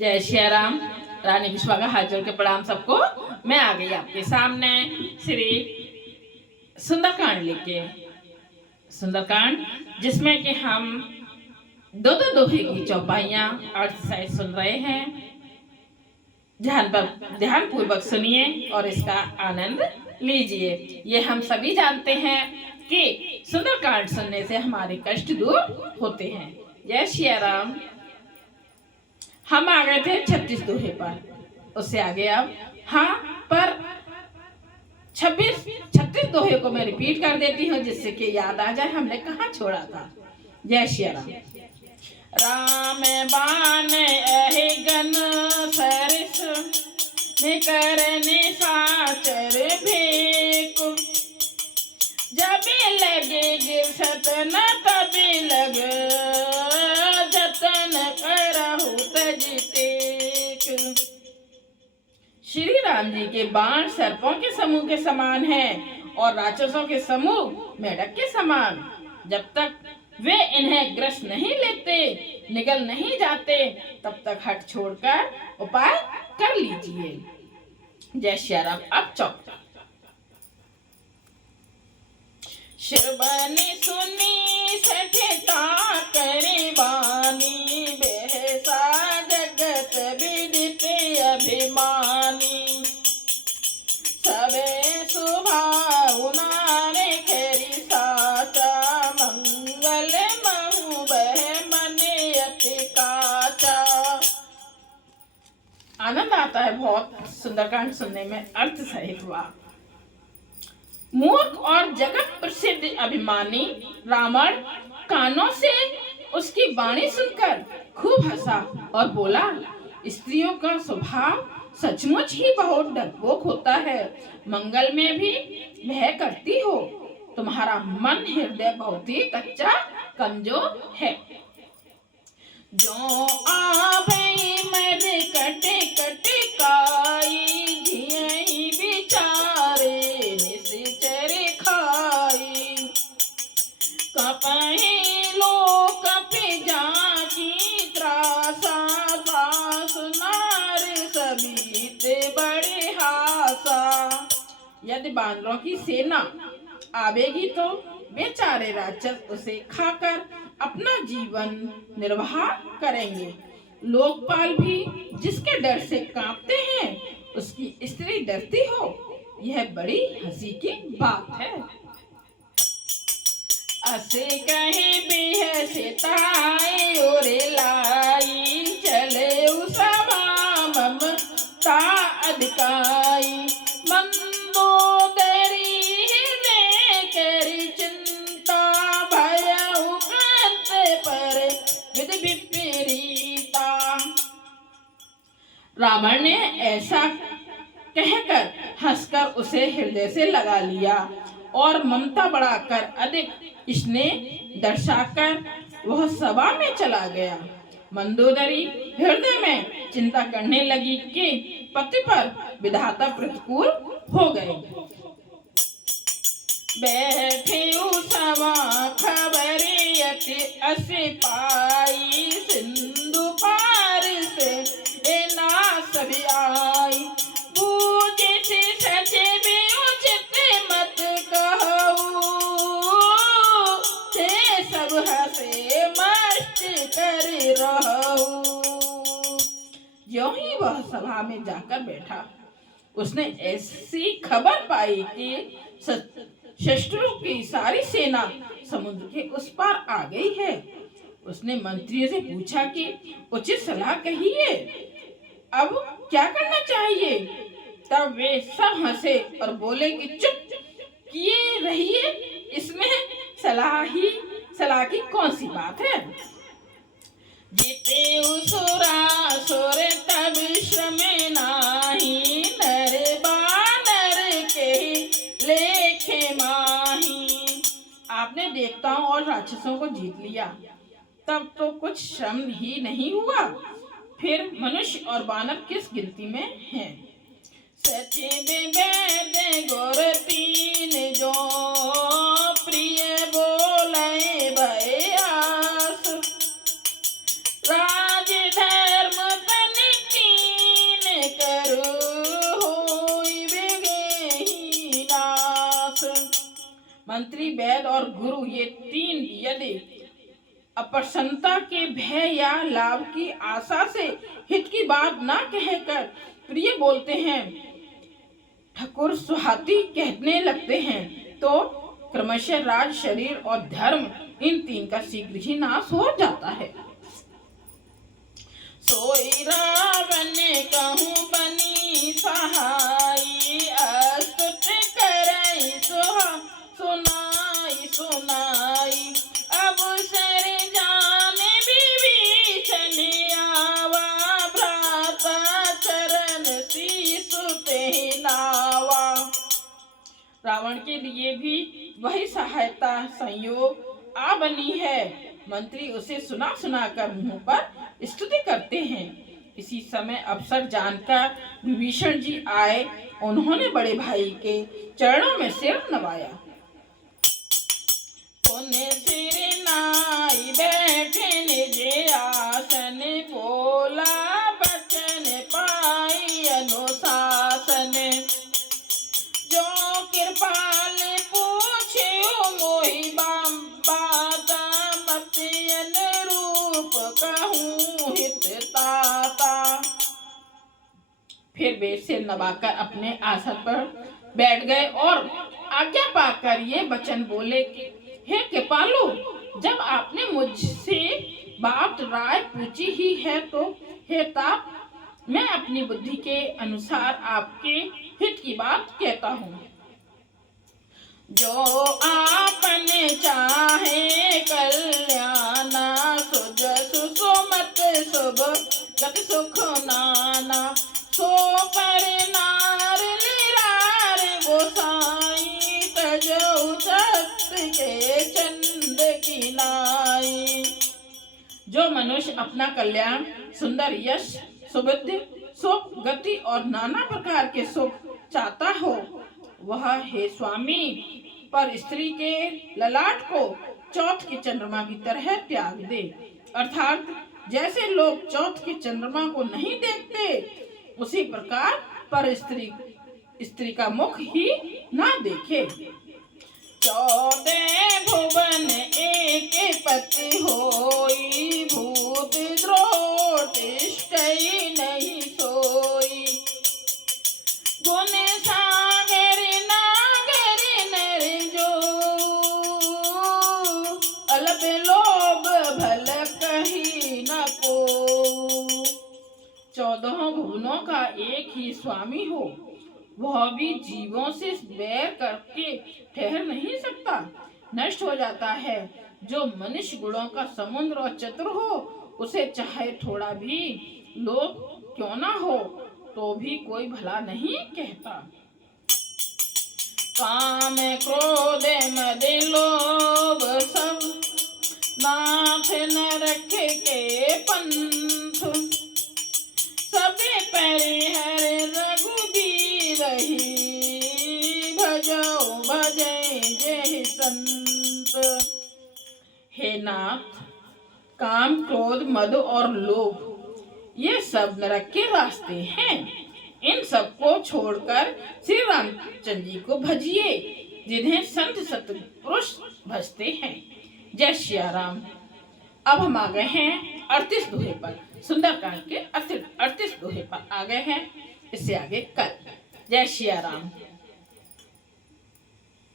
जय श्री राम। रानी विश्वा का हाथ जोड़ के प्रणाम सबको। मैं आ गई आपके सामने श्री सुंदरकांड लेके। सुंदरकांड जिसमें कि हम दो दोहे की चौपाइयां अर्थ सहित सुन रहे हैं। ध्यान पूर्वक सुनिए और इसका आनंद लीजिए। ये हम सभी जानते हैं कि सुंदरकांड सुनने से हमारे कष्ट दूर होते हैं। जय श्री राम। हम आ गए थे 36 दोहे पर, उससे आगे अब हाँ पर 36 दोहे को मैं रिपीट कर देती हूँ जिससे कि याद आ जाए हमने कहाँ छोड़ा था। जय श्री राम। राम बान अहि गन सरस निकरने साचर भेको, जब लगे गिरसत न तभी लग जतन करहु तजते। श्री राम जी के बाण सर्पों के समूह के समान हैं और राक्षसों के समूह मेढक के समान। जब तक वे इन्हें ग्रस नहीं लेते, निगल नहीं जाते, तब तक हट छोड़कर उपाय कर लीजिए। जय श्री राम। अब चौथा शिरबनी सुनी सठता करे वाणी, बेहसा जगत विदित अभिमानी, सबे सुभावना रे खरी साचा, मंगल महु बह मने अति काचा। आनंद आता है बहुत सुंदरकांड सुनने में, अर्थ सहित हुआ। मूर्ख और जगत प्रसिद्ध अभिमानी रावण कानों से उसकी वाणी सुनकर खूब हंसा और बोला, स्त्रियों का स्वभाव सचमुच ही बहुत डरपोक होता है, मंगल में भी भय करती हो। तुम्हारा मन हृदय बहुत ही कच्चा कमजोर है। जो आभई मर कटे कटे काई, झियई बिचारे निश्चर खाई, कपहि लोक पे जाकी त्रासा, दास नार सबीत बड़े हासा। यदि बानरों की सेना आवेगी तो बेचारे राक्षस उसे खाकर अपना जीवन निर्वाह करेंगे। लोकपाल भी जिसके डर से कांपते हैं, उसकी स्त्री डरती हो, यह बड़ी हंसी की बात है। असे कहे बेहसताए ओरे लाई, चले उसवा ममता अधिकाई, मंदोदरी हृदय करी चिंता, भयउ कंत पर विधि विपरीता। रावण ने ऐसा कहकर हंसकर उसे हृदय से लगा लिया और ममता बढ़ाकर अधिक स्नेह दर्शाकर वह सभा में चला गया। मंदोदरी हृदय में चिंता करने लगी कि पति पर विधाता प्रतिकूल हो गए। बैठे सभा खबरी अति असी पाई, सिंधु पार से ना सभी आई, बूझे से सचे भी उचित मत कहूँ, से सब हंसे मस्त कर रहूं। ज्यों ही वह सभा में जाकर बैठा, उसने ऐसी खबर पाई कि शत्रुओं की सारी सेना समुद्र के उस पार आ गई है। उसने मंत्रियों से पूछा कि उचित सलाह कहिए, अब क्या करना चाहिए। तब वे सब हंसे और बोले कि चुप किए रहिए, इसमें सलाह की कौन सी बात है। जीते उसुरा सुर तब श्रम नाही, नर बानर के लेखे माही। आपने देवताओं और राक्षसों को जीत लिया, तब तो कुछ श्रम ही नहीं हुआ, फिर मनुष्य और बानर किस गिनती में हैं। सचिव वेद गुर तीन जो, प्रिय बोले भय आस, राज धर्म तनिक गुरु ये तीन यदि अप्रसन्नता के भय या लाभ की आशा से हित की बात ना कहकर प्रिय बोलते हैं, ठकुर सुहाती कहने लगते हैं, तो क्रमशः राज, शरीर और धर्म इन तीन का शीघ्र ही नाश हो जाता है। सोई रावण कहूँ बनी सहाई, अस्तुत करई सुनाई सुनाई। अब सर जाने विभीषण आवा, भ्राता चरण शीसु तेहि नावा। रावण के लिए भी वही सहायता संयोग आ बनी है। मंत्री उसे सुना सुना कर मुंह पर स्तुति करते हैं। इसी समय अवसर जानकर विभीषण जी आए। उन्होंने बड़े भाई के चरणों में सिर नवाया। पुण्य सिर नाई बैठे निज आसन, बोला बचन पाई अनुशासन। जो कृपाल पूछे मोहि बात, मत अनुरूप कहूँ हित ताता। फिर बेट से नवाकर अपने आसन पर बैठ गए और आज्ञा पाकर ये वचन बोले कि हे कृपालु, जब आपने मुझसे बात राय पूछी ही है तो हे तात, मैं अपनी बुद्धि के अनुसार आपके हित की बात कहता हूँ। जो आपने चाहे कल्याणा, सुजसु सुमत शुभ गति सुख नाना। सो पर नार निरार गोसाई, तजौ सत्य के चंद की नाई। जो मनुष्य अपना कल्याण, सुंदर यश, सुबुद्धि, सुख, गति और नाना प्रकार के सुख चाहता हो, वह हे स्वामी पर स्त्री के ललाट को चौथ के चंद्रमा की तरह त्याग दे। अर्थात जैसे लोग चौथ के चंद्रमा को नहीं देखते, उसी प्रकार पर स्त्री का मुख ही ना देखे। 14 भुवन एक पति होई, भूत द्रोह तिष्ठई नहीं सोई। गुण सागर नागर नर जो, अल्प लोभ भल कही न को। 14 भुवनों का एक ही स्वामी हो, वह भी जीवों से बैर करके ठहर नहीं सकता, नष्ट हो जाता है। जो मनुष्य गुणों का समुद्र और चतुर हो, उसे चाहे थोड़ा भी लोभ क्यों ना हो तो भी कोई भला नहीं कहता। काम क्रोध मद लोभ सब, नाथ न रखे के पंथ। सबे परिहर रघुबीर ही, भजो भजै जय संत। हे नाथ, काम, क्रोध, मद और लोभ ये सब नरक के रास्ते हैं। इन सब को छोड़कर श्री रामचंद्र जी को भजिए, जिन्हें संत सत्पुरुष भजते हैं। जय सिया राम। अब हम आ गए हैं 38 दोहे पर। सुंदरकांड के 38 दोहे पर आ गए हैं। इससे आगे कल। जय सिया राम।